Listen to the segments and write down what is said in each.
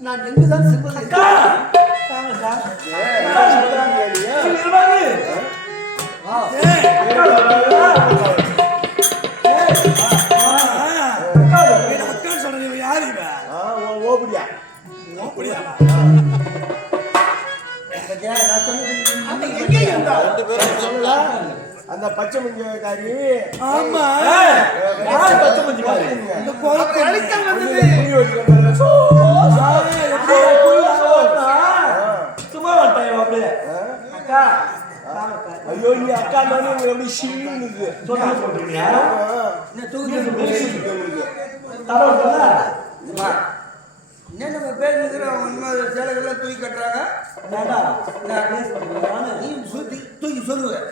நான் எங்குதான் செல்வது? அந்த பச்சை மஞ்சக்காரி ஆமா பச்சை மஞ்சக்காரி சும்மா வந்துட்டாங்க அப்படியே அக்கா. ஐயோ நீ அக்கா தானே எப்படி ஷீனுது சொன்னா சொல்றீங்க என்ன நம்ம பேர் அவங்க சேலைகள்லாம் தூக்கி கட்டுறாங்க. நீ தூக்கி சொல்லுவேன்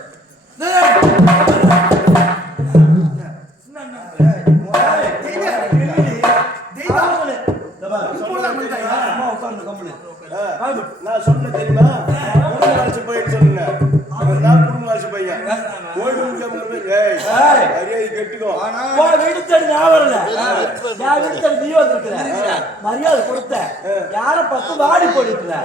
நான் சொன்ன தெரியுமா? குடும்ப ஆட்சி பையன் சொல்லுங்க. நான் குடும்ப ஆட்சி பையன் கோயில் கெட்டுக்கோ மரியாதை கொடுத்த யார பார்த்து வாடி போயிருக்கிற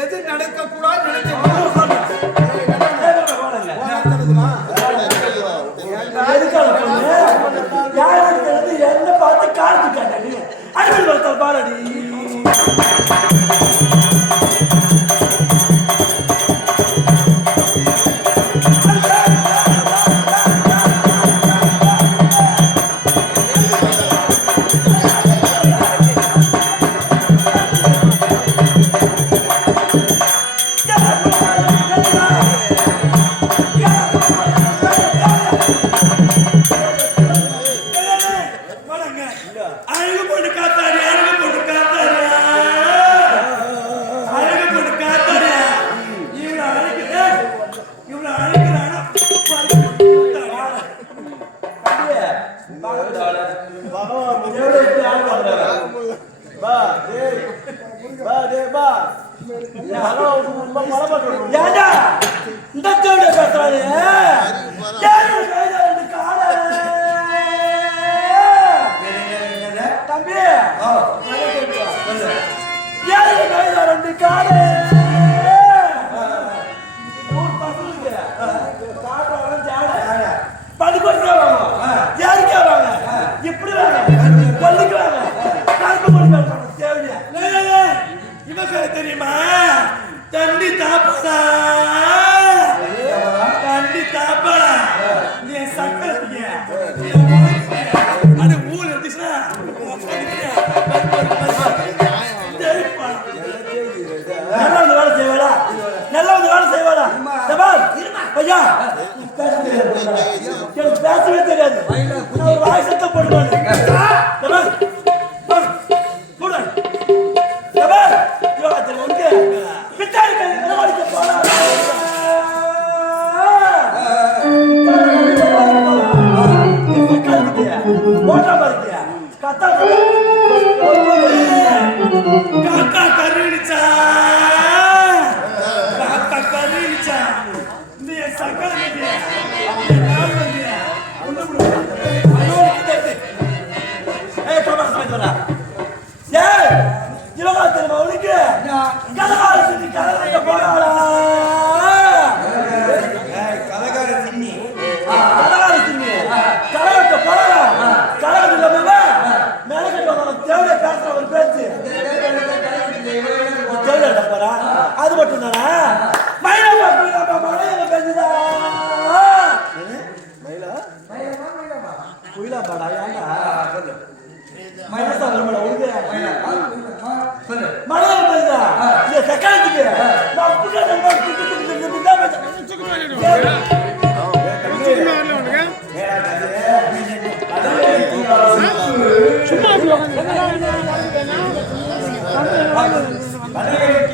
எது நடக்க கூடாது என்ன பார்த்து காலத்து காட்டாடி அடிப்படை பாரடி தெரியுமா? தண்டி தாப்பா தண்டி தாப்பா நீ சக்கரத்துக்கு அது ஊர் இருந்துச்சுன்னா நல்லா வந்து வேலை செய்வாடா, நல்லா வந்து வேலை செய்வாடா. ஐயா எனக்கு பேசவே தெரியாது, வாய் சத்தம் போடுவாங்க. காக்கா கருவிச்சா காக்கா கருவிச்சா நீ சக்கர வந்தானா மயிலாப்பா மழையில பேசுதா குயிலாப்பாடா ஏன்டா மயிலாப்பா மழையில பேசுதா இந்த செக்காலத்துக்கு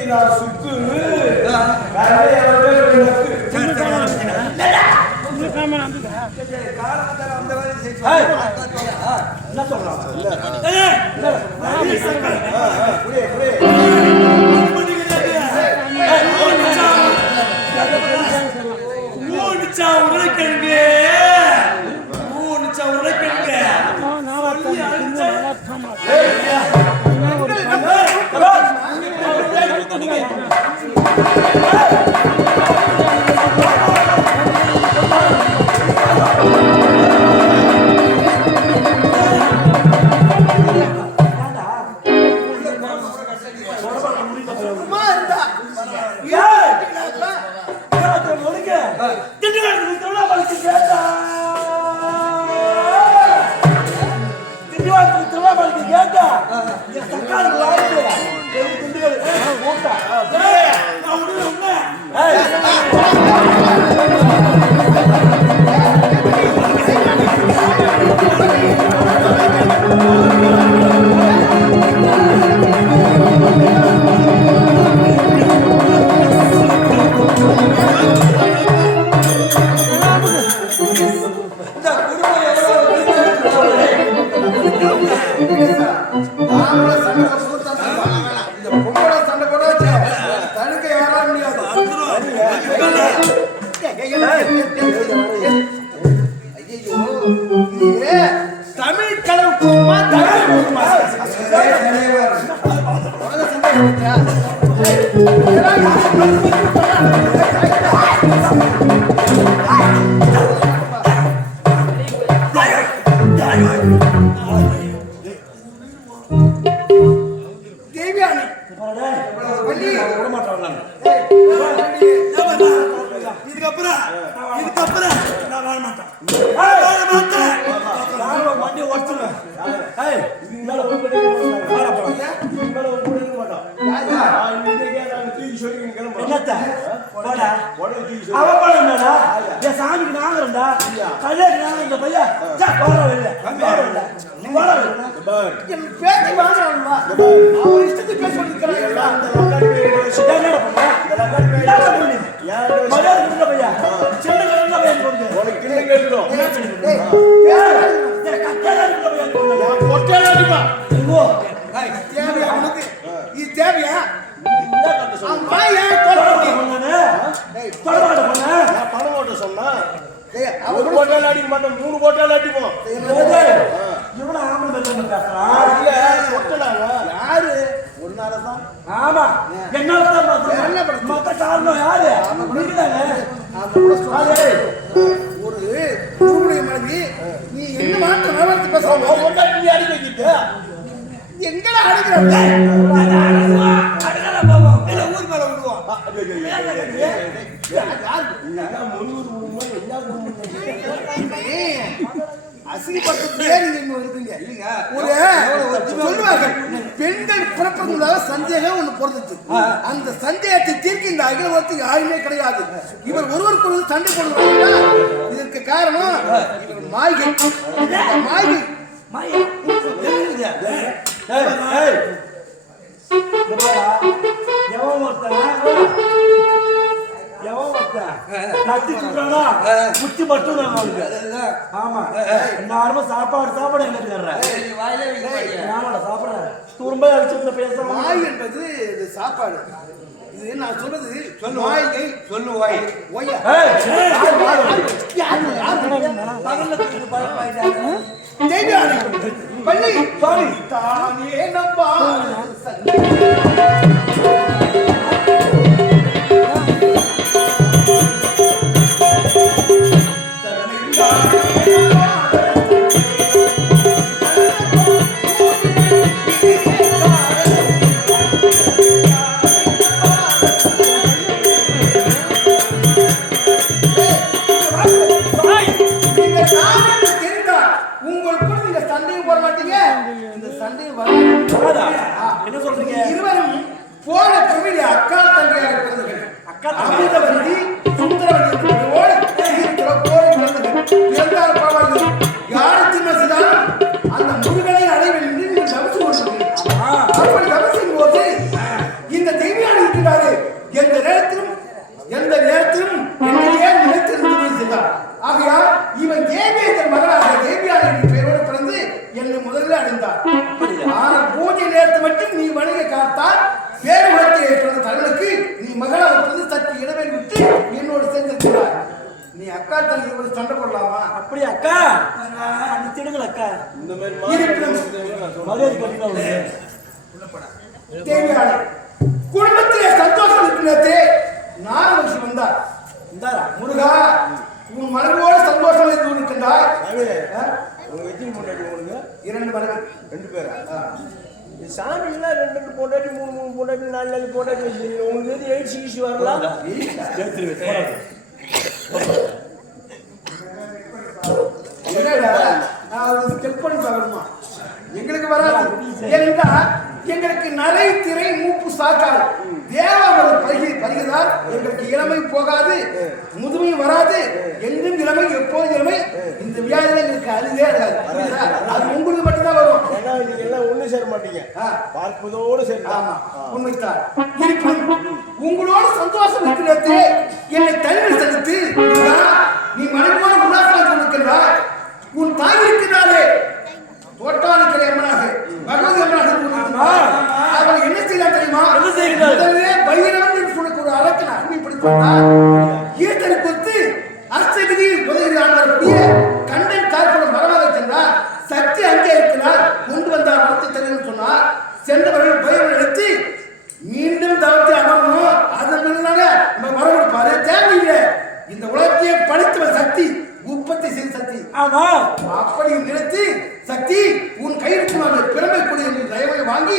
நான் சுத்து என்ன சொல்றான் உருளைக்கிழங்கு தமிழ் கடவுள் தேவியானி இதுக்கப்புறம் நான் வாழ மாட்டேன் வண்டி ஓட்டுவேன் என் சாமிக்கு நாங்கறா கல்யாணம் நாங்க பையா என் பேச்சு வாங்குறாங்களா அவர் இஷ்டத்துக்கு பேச பையா சின்ன தேவையா சொன்னா ஒரு கோட்டையில அடிக்க மாட்டோம் 3 கோட்டையில அடிப்போம் இவன ஆம்பளை பேசுறான் இல்ல சொட்டலாங்க யாரு ஒன்னாலதான் ஆமா என்னால மத்த காரணம் யாரு ஒரு குருவுடைய மனைவி நீ என்ன மாற்ற விவரத்தை பேசுற நீ அடி வைக்கிட்டு எங்கடா அடிக்கிற ஊர் மேல விடுவோம் அசிங்கப்படுத்தே நீங்க இருக்கீங்க சொல்லுவாங்க பெண்கள் பிறப்பதாக சந்தேகம் ஒண்ணு பிறந்துச்சு அந்த சந்தேகத்தை தீர்க்க இந்த அகிலவத்துக்கு யாருமே கிடையாது இவர் ஒருவருக்கு சண்டை போடுறாங்க இதற்கு காரணம் இவர் மாய்கை முத்தி மட்டும் ஆமா நார்ம சாப்பாடு எங்க சாப்பிடுறேன் துரும்ப அடிச்சு பேசுறேன் வாய் என்பது இது சாப்பாடு இது நான் சொல்றது வாய்கை சொல்லுவாய் ஒய்யா பள்ளி சாரி தானே நம்பா அக்கா தங்கி இவரு சண்டை போடலாமா? அப்படி அக்கா திடுங்கள் அக்கா. இந்த மாதிரி இருக்கணும். மரியாதை கட்டினா தேவையான குடும்பத்திலே சந்தோஷம் இருக்கிறதே நாரதம் வந்தார். இந்தாரா முருகா, உன் மனைவியோடு சந்தோஷம் வைத்து இருக்கின்றாய். உங்க எத்தனை பொண்டாட்டி உனக்கு? 2 மனைவி. 2 பேரா? சாமி எல்லாம் 2 பொண்டாட்டி 3 பொண்டாட்டி 4 பொண்டாட்டி வச்சிருக்கீங்க. உங்களுக்கு எது 8 6 வரலாம்? என்னடா நான் செக் பண்ணி பார்க்கணுமா? எங்களுக்கு வராது. ஏனென்றா எங்களுக்கு நரை திரை மூப்பு சாக்காது. தேவாமரம் பருகிறார். எங்களுக்கு இளமை போகாது, முதுமை வராது. என்றும் இளமை, எப்போதும் இளமை. இந்த வியாதியில எங்களுக்கு அழுதே இருக்காது. அது உங்களுக்கு மட்டும்தான் வரும். ஏன்னா நீங்க எல்லாம் ஒண்ணு சேர மாட்டீங்க, பார்ப்பதோடு சேர்த்தாமா. உண்மைத்தான். இருப்பினும் உங்களோட சந்தோஷம் இருக்கிறது என்னை தனிமை செலுத்து. நீ மனைவியோடு உல்லாசமாக இருக்கின்றாய். உன் தாய் இருக்கிறாரே தோட்டாளுக்கிற அம்மனாக பகவதி அம்மனாக அவள் என்ன செய்யலாம் தெரியுமா? என்ன செய்கிறாள்? முதல்ல பைரவன் என்று உனக்கு ஒரு அழகை அறிமுகப்படுத்தினார். ஈட்டனை கொடுத்து அஷ்டகிரியில் உதவி ஆண்டவருடைய கண்டன் கார்புடன் மரமாக சென்றார். சக்தி அங்கே இருக்கிறார். கொண்டு வந்தார் வளர்த்து தெரியும் சொன்னார். சென்றவர்கள் பைரவன் எடுத்து மீண்டும் தவத்தி அமரணும். அதன் பிறகுதான நம்ம வர கொடுப்பாரு. தேவையில்லை. இந்த உலகத்தையே படைத்தவன் சக்தி, உற்பத்தி செய்த சக்தி. ஆமா, அப்படி நினைத்து சக்தி உன் கையிற்கு நான் பிறமை கொடு என்று தயவை வாங்கி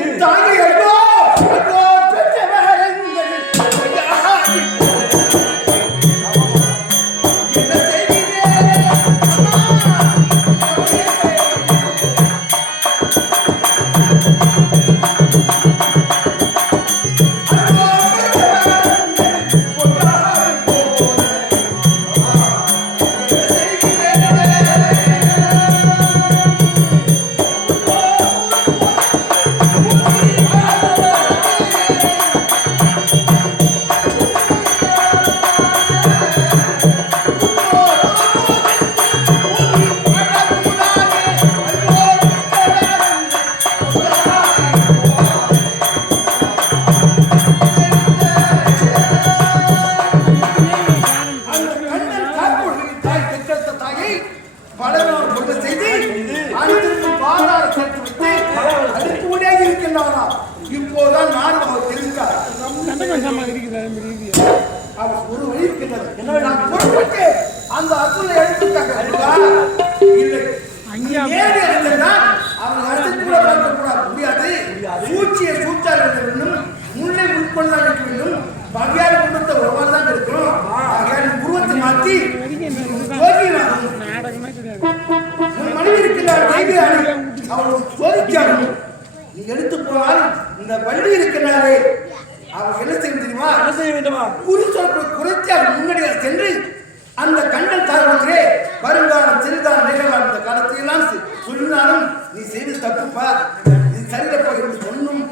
என் தாயை ஐயோ ஐயோ பெற்றவர் எங்கள் என்ன செய்வீரே? இப்போதான் நாடு அவர் தெரிந்தார். அவர் ஒரு வழி இருக்கின்றது. நான் பொறுப்பட்டு அந்த அசுரை எடுத்துட்டாங்க. இல்லை, ஏழு எடுத்தால் அவன் அசத்து கூட பார்க்க கூடாது, முடியாது. சூழ்ச்சியை சூழ்ச்சார் வேண்டும், முல்லை உட்கொண்டால் இருக்க வேண்டும். பகையாளி குடும்பத்தை ஒருவாறு தான் இருக்கும். பகையாளி உருவத்தை மாற்றி உன் மனைவி இருக்கிறார் தேவியாளி அவள் சோதிக்காகும். நீ எடுத்து போனால் இந்த வள்ளி இருக்கிறாரே அவர் என்ன செய்ய தெரியுமா? என்ன செய்ய வேண்டுமா? குறி சொற்களை குறைத்து அவர் முன்னடியாக சென்று அந்த கண்ணன் தாரவங்களே வருங்காலம் சிறுகாலம் நிகழ்காலம் இந்த காலத்தையெல்லாம் சொன்னாலும் நீ செய்து தப்புப்பா, இது சரியில்லைப்பா என்று சொன்னும்.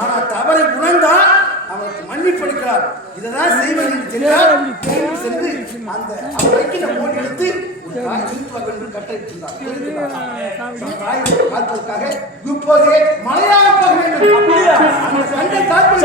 ஆனால் தவறை உணர்ந்தால் அவனுக்கு மன்னிப்பளிக்கிறார். இதெல்லாம் செய்வது என்று தெரிந்தால் சென்று அந்த அவர் வைக்கிற போட்டி எடுத்து என்று கட்டளையிட்டார். காப்பதற்காக இப்போதே மலையாக போக வேண்டும். அந்த கண்ணை காப்பது